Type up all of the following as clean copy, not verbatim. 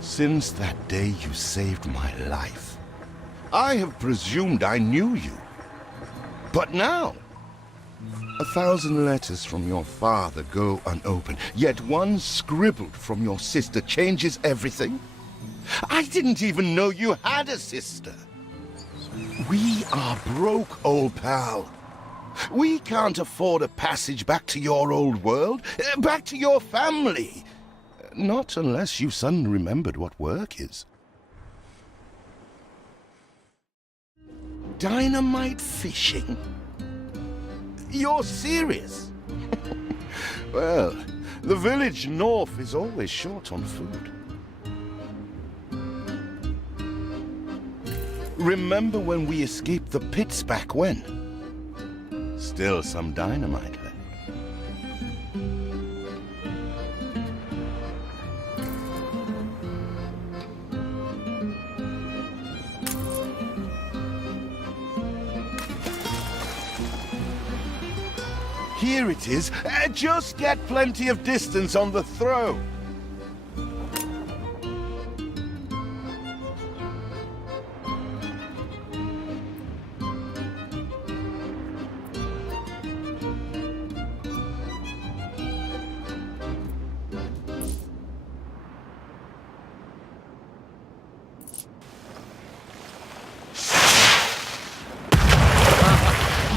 Since that day you saved my life, I have presumed I knew you. But now, 1,000 letters from your father go unopened, yet one scribbled from your sister changes everything? I didn't even know you had a sister. We are broke, old pal. We can't afford a passage back to your old world, back to your family. Not unless you suddenly remembered what work is. Dynamite fishing? You're serious? Well, the village north is always short on food. Remember when we escaped the pits back when? Still some dynamite left. Here it is. Just get plenty of distance on the throw.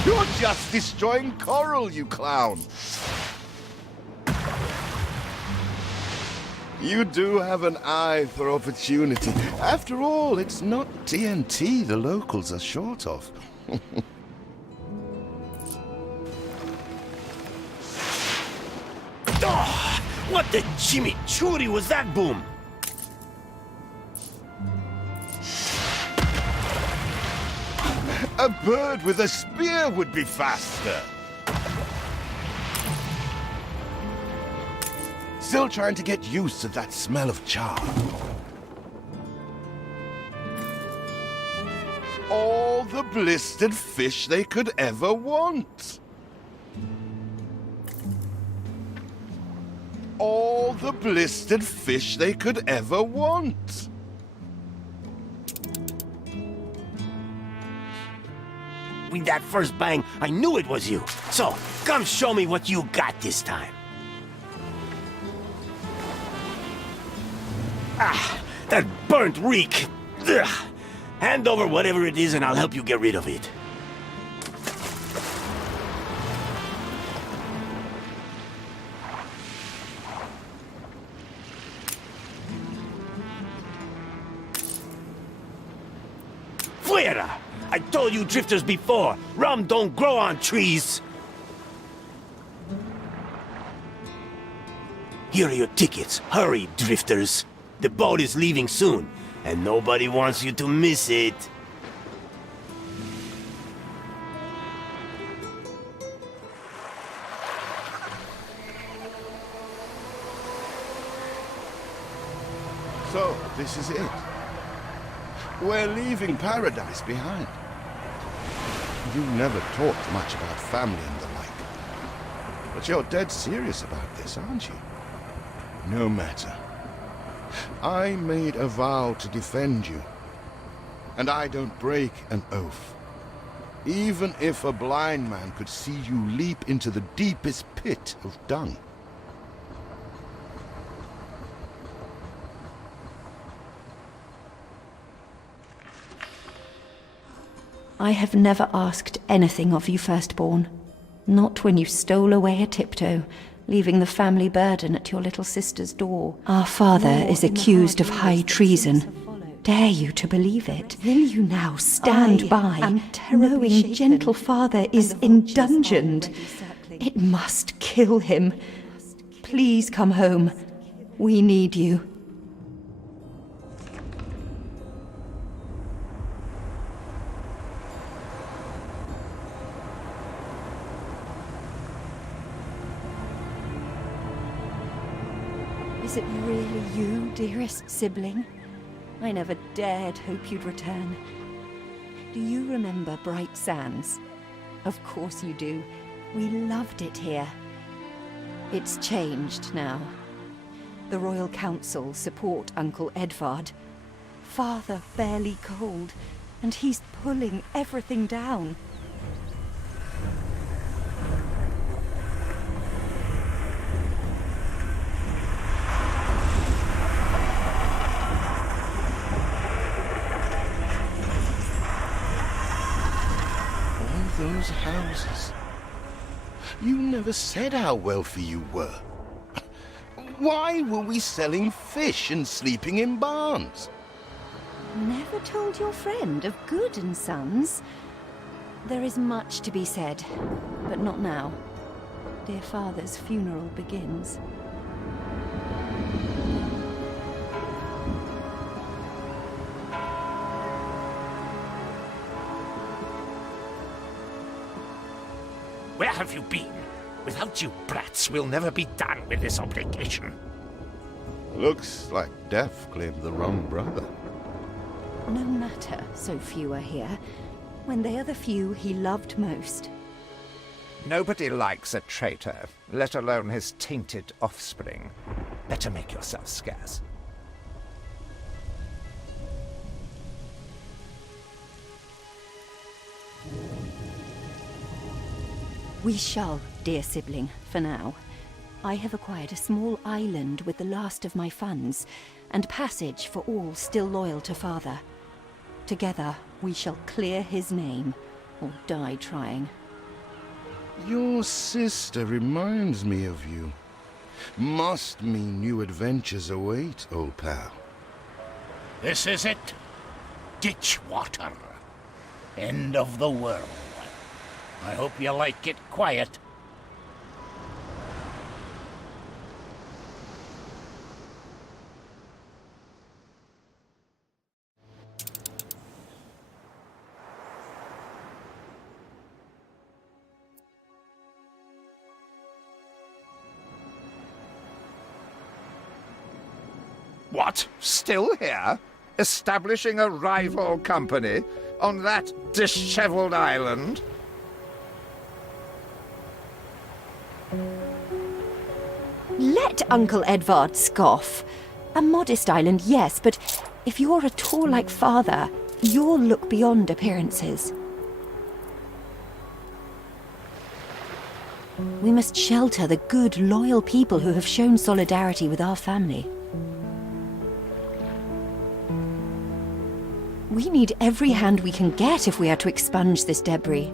You're just destroying coral, you clown! You do have an eye for opportunity. After all, it's not TNT the locals are short of. Oh, what the chimichurri was that boom? A bird with a spear would be faster. Still trying to get used to that smell of char. All the blistered fish they could ever want. All the blistered fish they could ever want. With that first bang, I knew it was you. So, come show me what you got this time. Ah, that burnt reek. Ugh. Hand over whatever it is and I'll help you get rid of it. Fuera! I told you drifters before, rum don't grow on trees. Here are your tickets. Hurry, drifters. The boat is leaving soon, and nobody wants you to miss it. So, this is it. We're leaving paradise behind. You never talked much about family and the like. But you're dead serious about this, aren't you? No matter. I made a vow to defend you. And I don't break an oath. Even if a blind man could see you leap into the deepest pit of dung. I have never asked anything of you, firstborn. Not when you stole away a tiptoe, leaving the family burden at your little sister's door. Our father is accused of high treason. Dare you to believe it? Will you now stand by, knowing gentle father is indungeoned? It must kill him. Please come home. We need you. Is it really you, dearest sibling? I never dared hope you'd return. Do you remember Bright Sands? Of course you do. We loved it here. It's changed now. the Royal Council support Uncle Edvard. Father barely cold, and he's pulling everything down. All those houses. You never said how wealthy you were. Why were we selling fish and sleeping in barns? Never told your friend of Good and Sons? There is much to be said, but not now. Dear father's funeral begins. Where have you been? Without you brats, we'll never be done with this obligation. Looks like Death claimed the wrong brother. No matter, so few are here, when they are the few he loved most. Nobody likes a traitor, let alone his tainted offspring. Better make yourself scarce. We shall, dear sibling, for now. I have acquired a small island with the last of my funds, and passage for all still loyal to father. Together, we shall clear his name, or die trying. Your sister reminds me of you. Must mean new adventures await, old pal. This is it. Ditch water. End of the world. I hope you like it quiet. What? Still here? Establishing a rival company on that disheveled island? Let Uncle Edvard scoff. A modest island, yes, but if you're at all like father, you'll look beyond appearances. We must shelter the good, loyal people who have shown solidarity with our family. We need every hand we can get if we are to expunge this debris.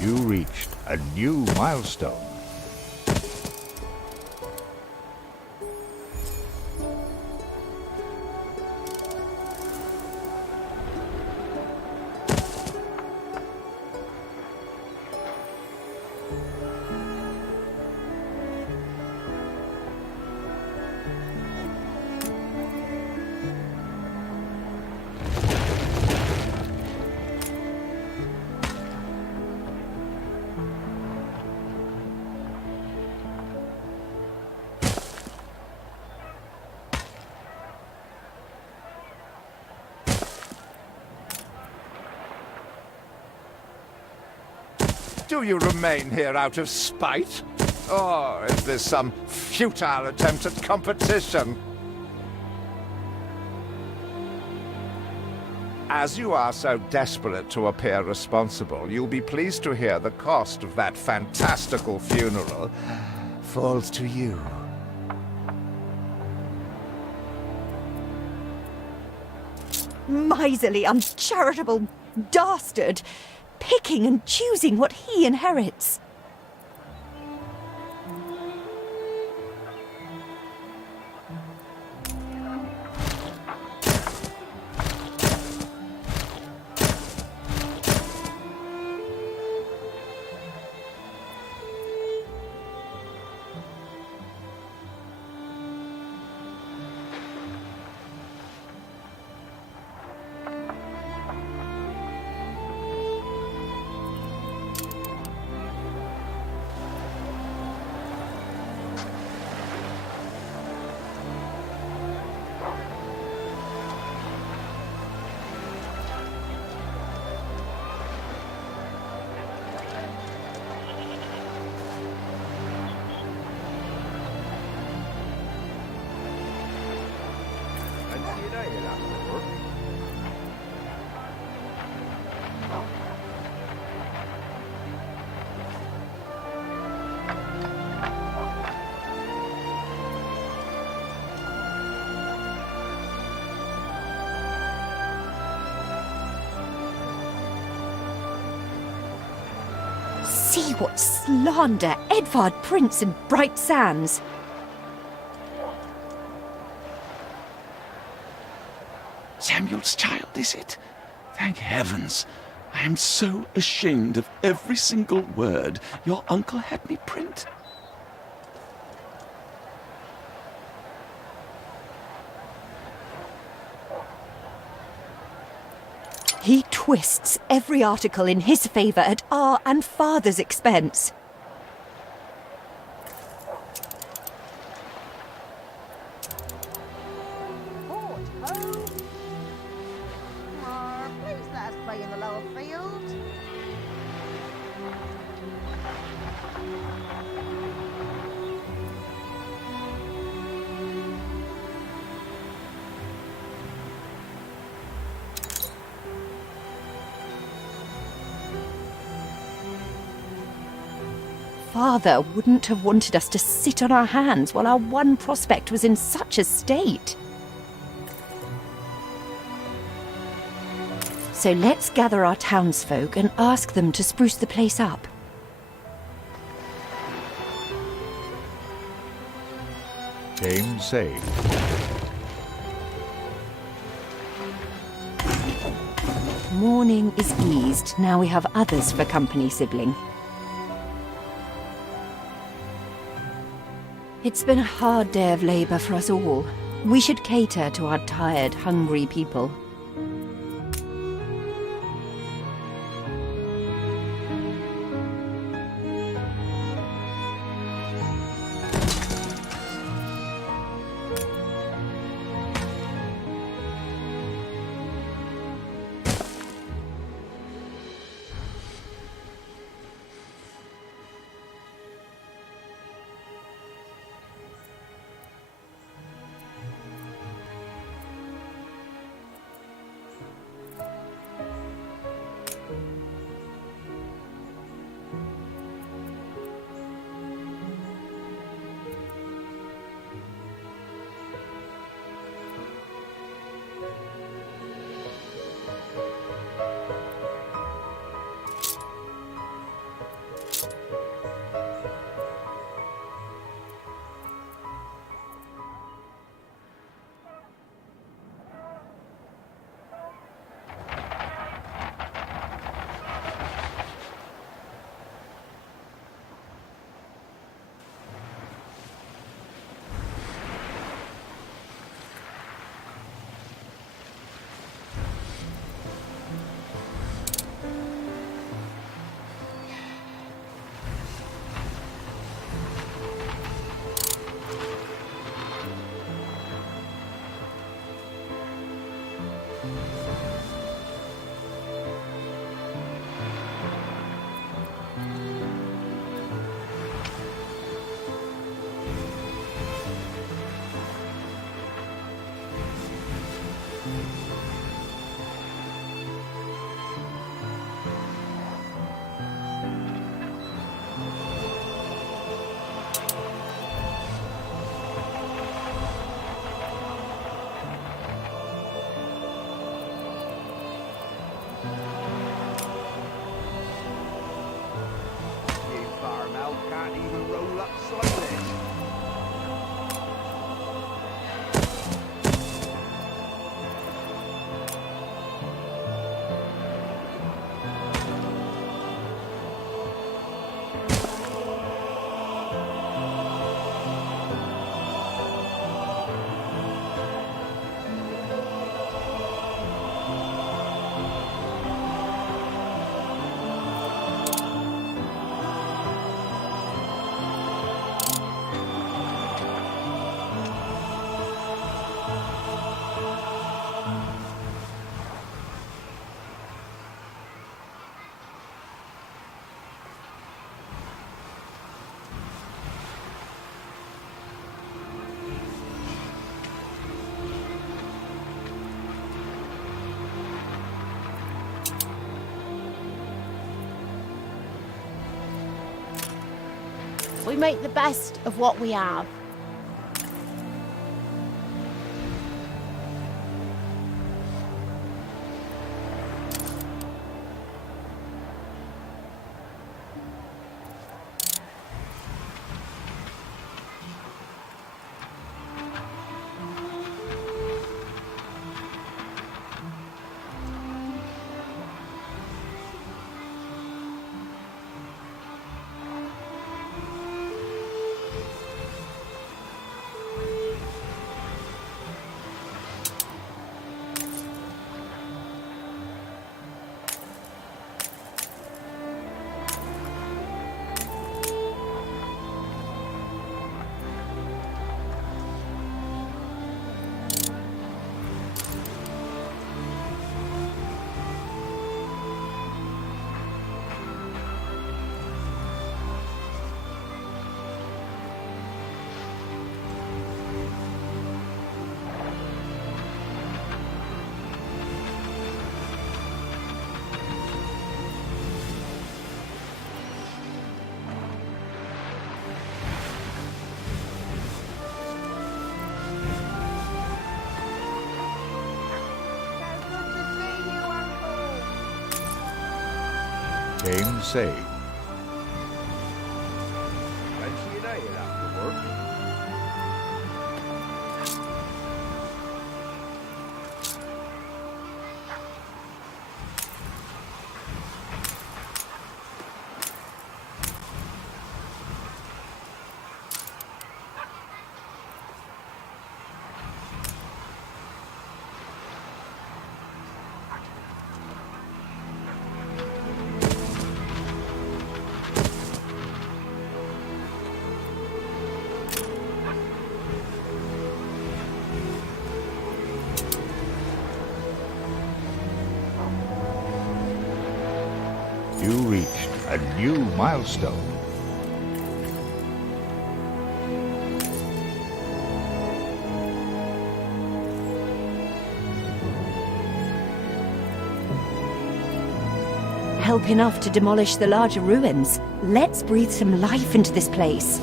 You reached a new milestone. Do you remain here out of spite? Or is this some futile attempt at competition? As you are so desperate to appear responsible, you'll be pleased to hear the cost of that fantastical funeral falls to you. Miserly, uncharitable dastard! Picking and choosing what he inherits. See what slander Edvard prints in bright sands. Samuel's child, is it? Thank heavens. I am so ashamed of every single word your uncle had me print. He twists every article in his favour at our and father's expense. Please let us play in the lower field. Father wouldn't have wanted us to sit on our hands while our one prospect was in such a state. So let's gather our townsfolk and ask them to spruce the place up. Game saved. Mourning is eased, now we have others for company, sibling. It's been a hard day of labour for us all. We should cater to our tired, hungry people. We make the best of what we have. Game saved. Fancy an ale after work? You reached a new milestone. Help enough to demolish the larger ruins. Let's breathe some life into this place.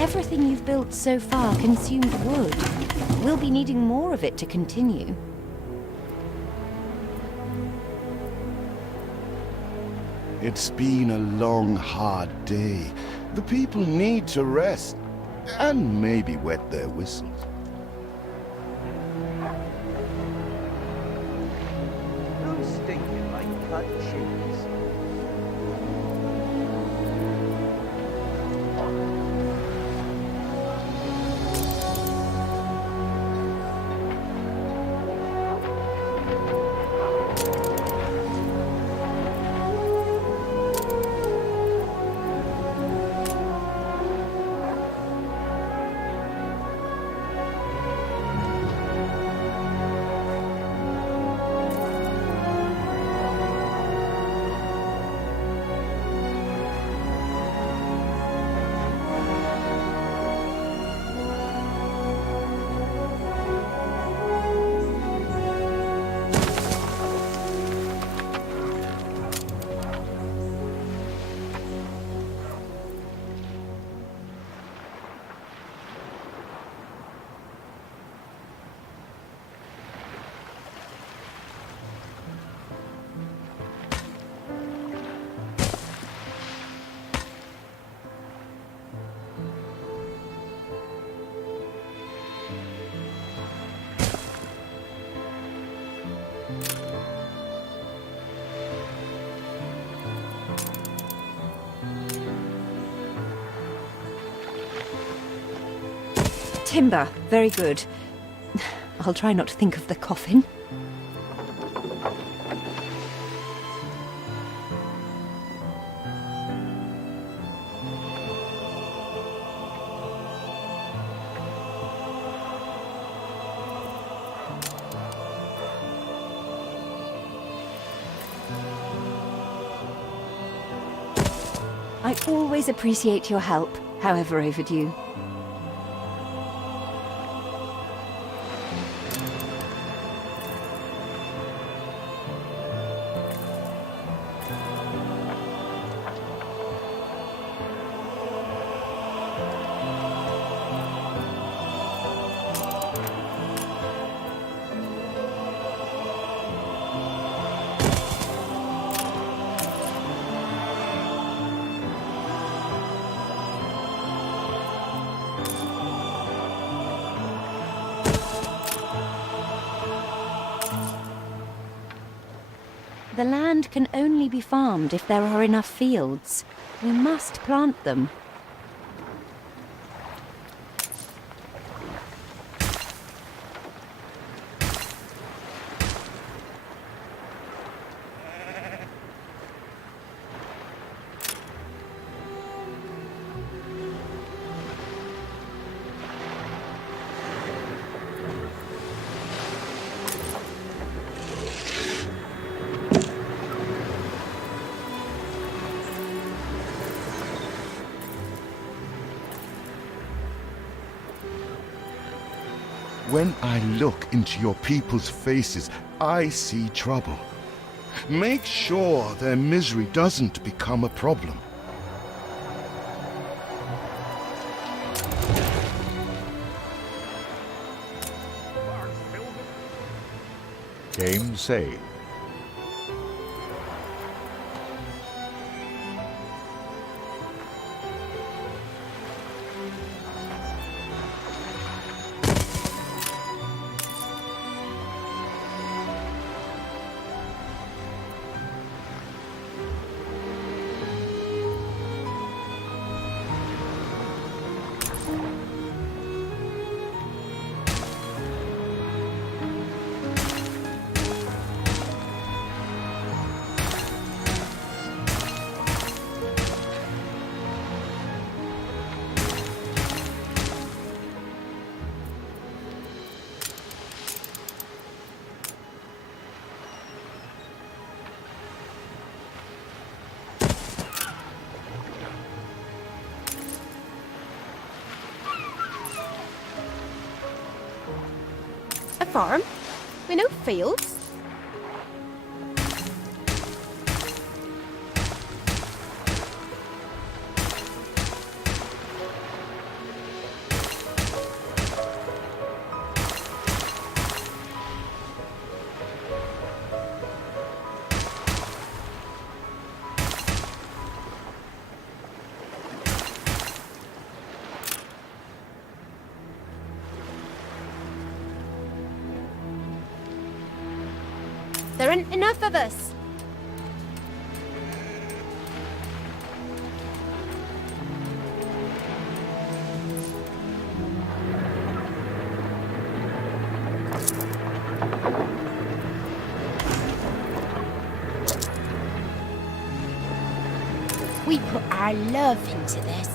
Everything you've built so far consumed wood. We'll be needing more of it to continue. It's been a long, hard day. The people need to rest. And maybe wet their whistles. Who's stinking like cut cheese? Timber, very good. I'll try not to think of the coffin. I always appreciate your help, however overdue. The land can only be farmed if there are enough fields. We must plant them. When I look into your people's faces, I see trouble. Make sure their misery doesn't become a problem. Game saved. A farm? With no fields? There aren't enough of us. We put our love into this.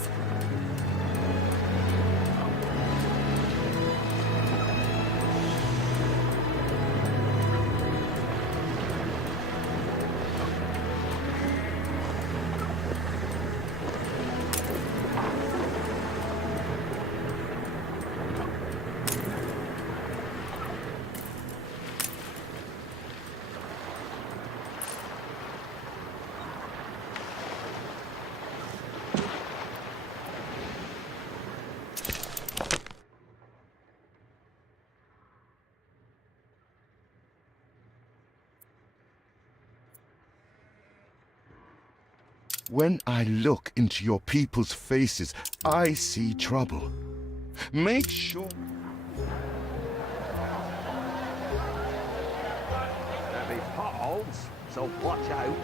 When I look into your people's faces, I see trouble. Make sure... There'll be potholes, so watch out.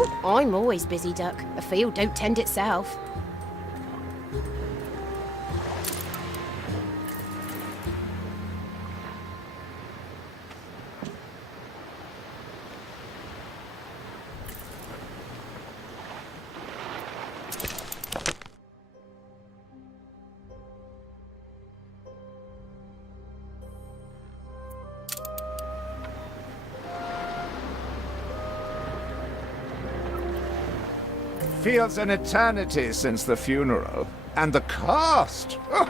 Oh, I'm always busy, Duck. A field don't tend itself. Feels an eternity since the funeral. And the cost! Oh,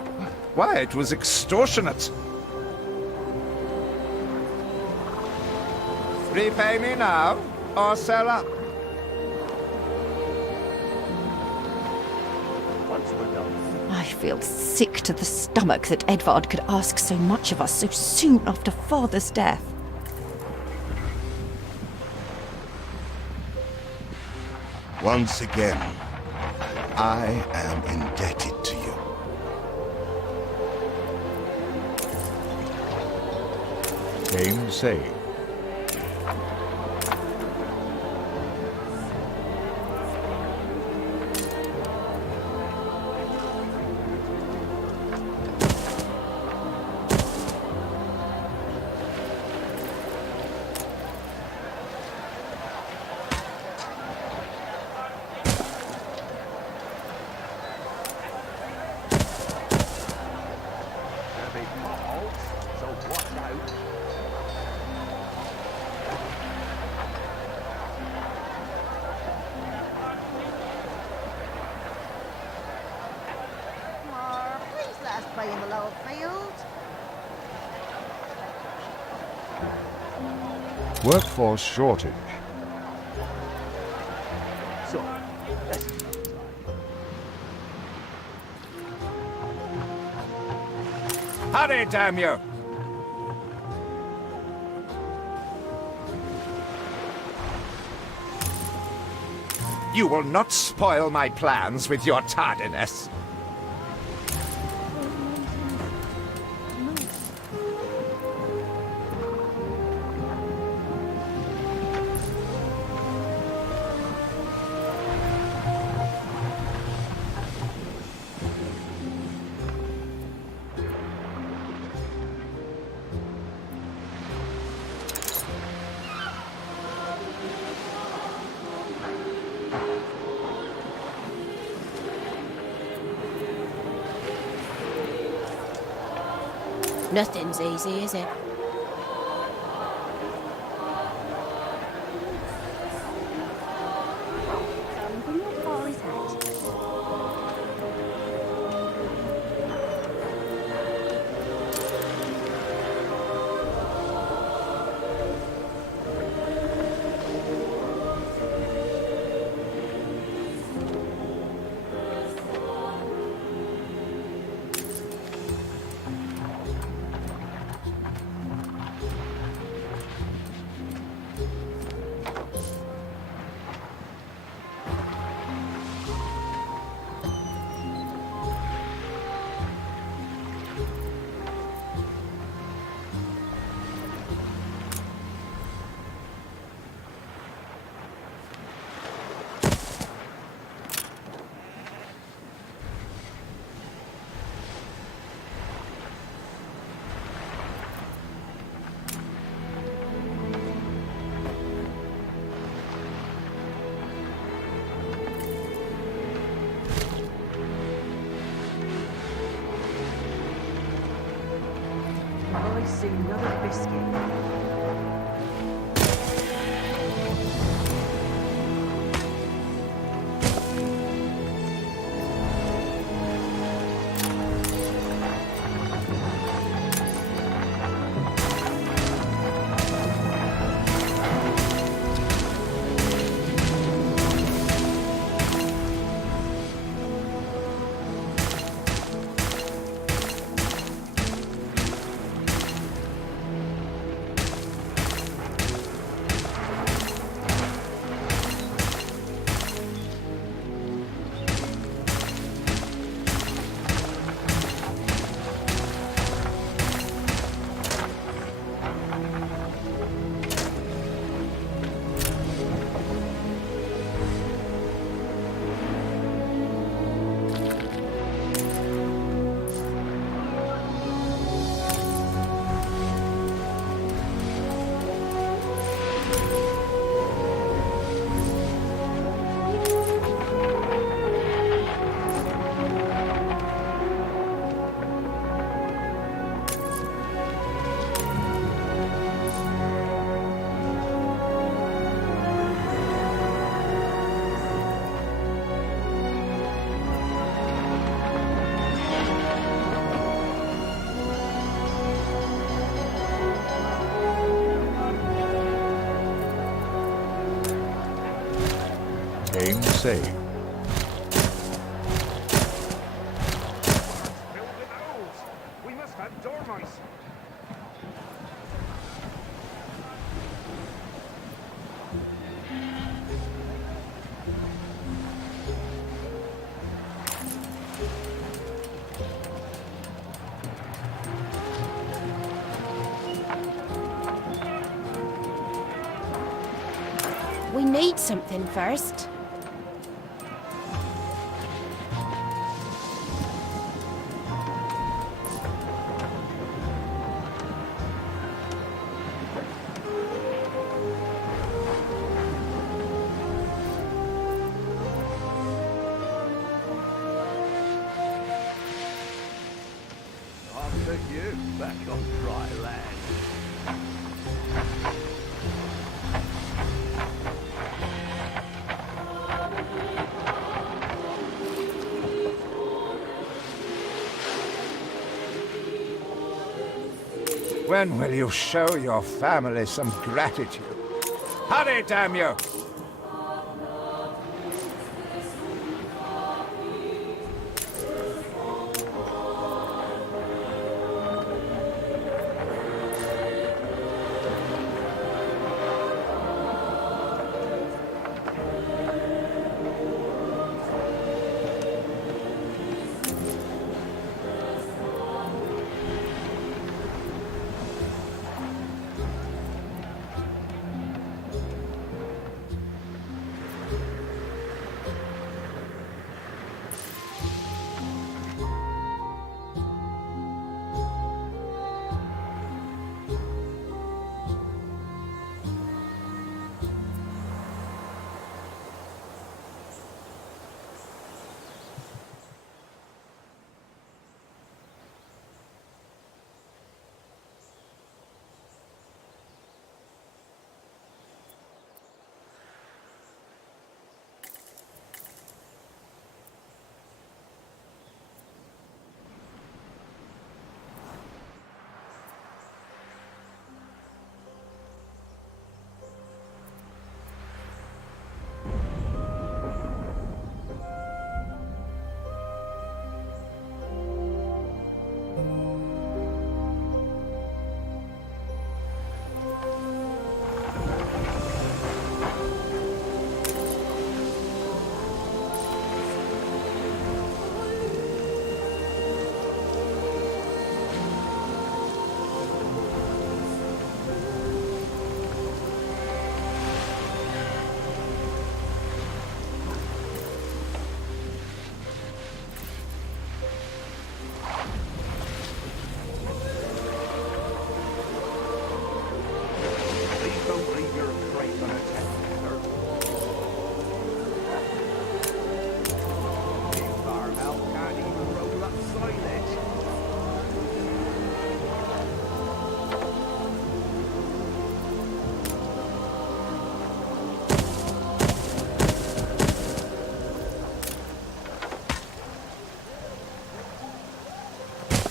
why, it was extortionate. Repay me now, or sell up. I feel sick to the stomach that Edvard could ask so much of us so soon after Father's death. Once again, I am indebted to you. Game saved. Please let us play in the lower field. Workforce shortage. Hurry, damn you! You will not spoil my plans with your tardiness. Nothing's easy, is it? I see another biscuit. Game saved. We must have dormice. We need something first. After you, back on dry land. When will you show your family some gratitude? Hurry, damn you!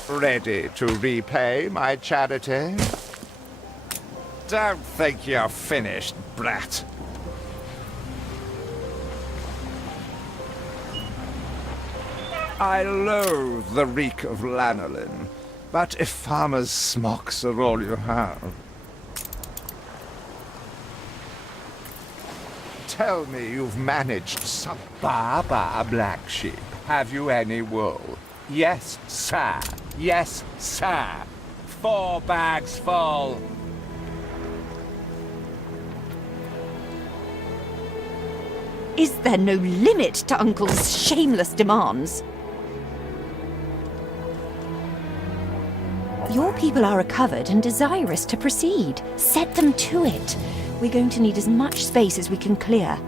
Ready to repay my charity? Don't think you're finished, brat. I loathe the reek of lanolin, but if farmers' smocks are all you have... Tell me you've managed some... Baba, black sheep, have you any wool? Yes, sir. Yes, sir. 4 bags full. Is there no limit to Uncle's shameless demands? Your people are recovered and desirous to proceed. Set them to it. We're going to need as much space as we can clear.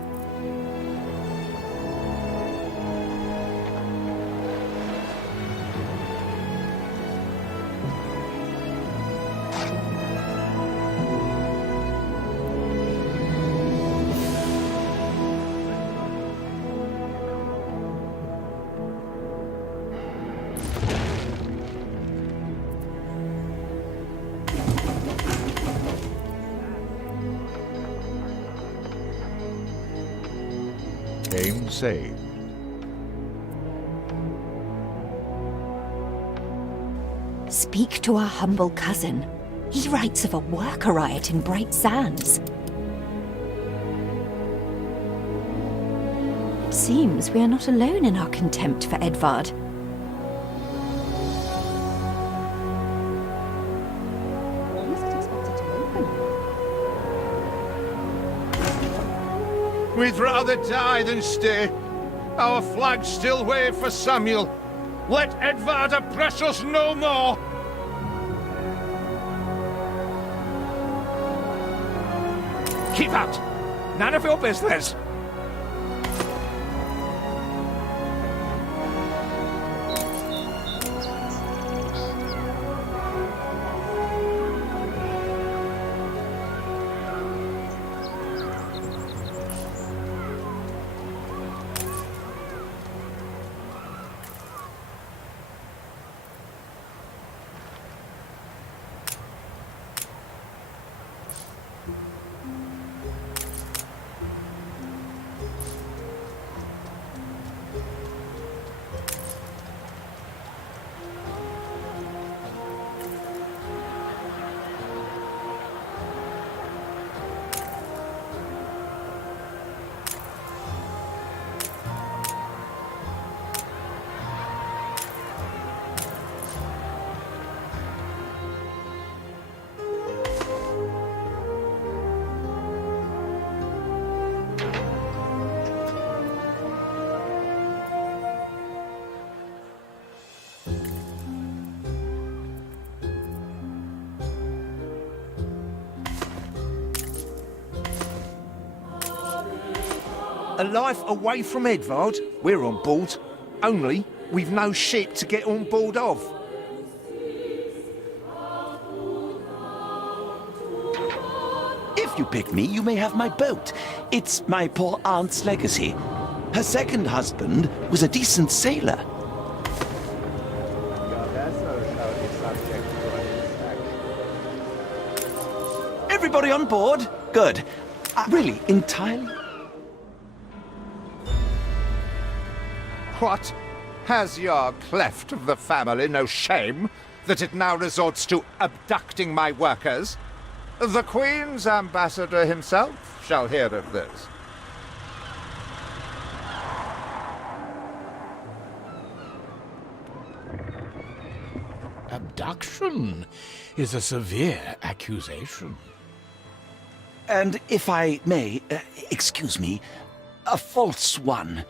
Game saved. Speak to our humble cousin. He writes of a worker riot in Bright Sands. It seems we are not alone in our contempt for Edvard. When is it expected to open? We'd rather die than stay. Our flags still wave for Samuel. Let Edvard oppress us no more. Keep out! None of your business! A life away from Edvard? We're on board. Only, we've no ship to get on board of. If you pick me, you may have my boat. It's my poor aunt's legacy. Her second husband was a decent sailor. Everybody on board? Good. Really, entirely? What? Has your cleft of the family no shame that it now resorts to abducting my workers? The Queen's ambassador himself shall hear of this. Abduction is a severe accusation. And if I may, excuse me, a false one.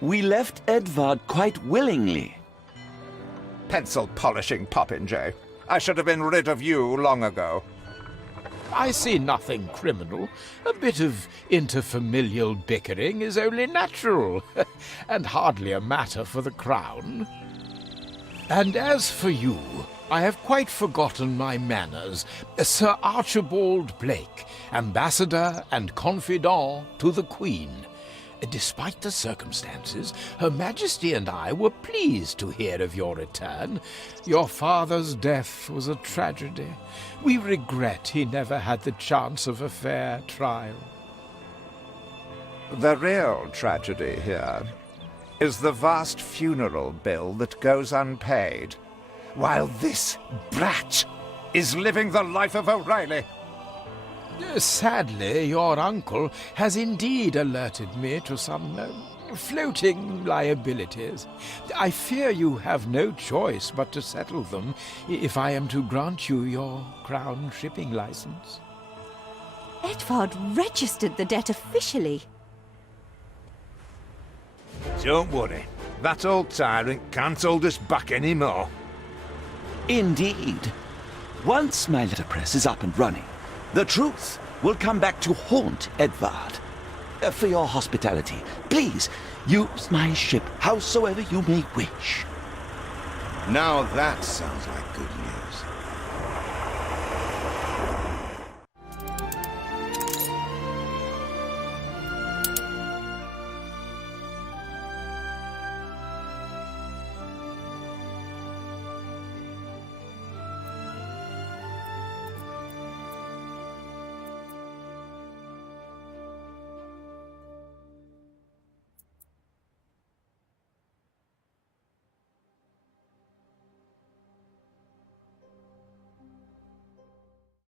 We left Edvard quite willingly. Pencil polishing popinjay. I should have been rid of you long ago. I see nothing criminal. A bit of interfamilial bickering is only natural, and hardly a matter for the crown. And as for you, I have quite forgotten my manners. Sir Archibald Blake, ambassador and confidant to the Queen. Despite the circumstances, Her Majesty and I were pleased to hear of your return. Your father's death was a tragedy. We regret he never had the chance of a fair trial. The real tragedy here is the vast funeral bill that goes unpaid, while this brat is living the life of O'Reilly. Sadly, your uncle has indeed alerted me to some floating liabilities. I fear you have no choice but to settle them if I am to grant you your crown shipping license. Edvard registered the debt officially. Don't worry. That old tyrant can't hold us back anymore. Indeed. Once my letterpress is up and running, the truth will come back to haunt Edvard. For your hospitality, please use my ship howsoever you may wish. Now that sounds like good news.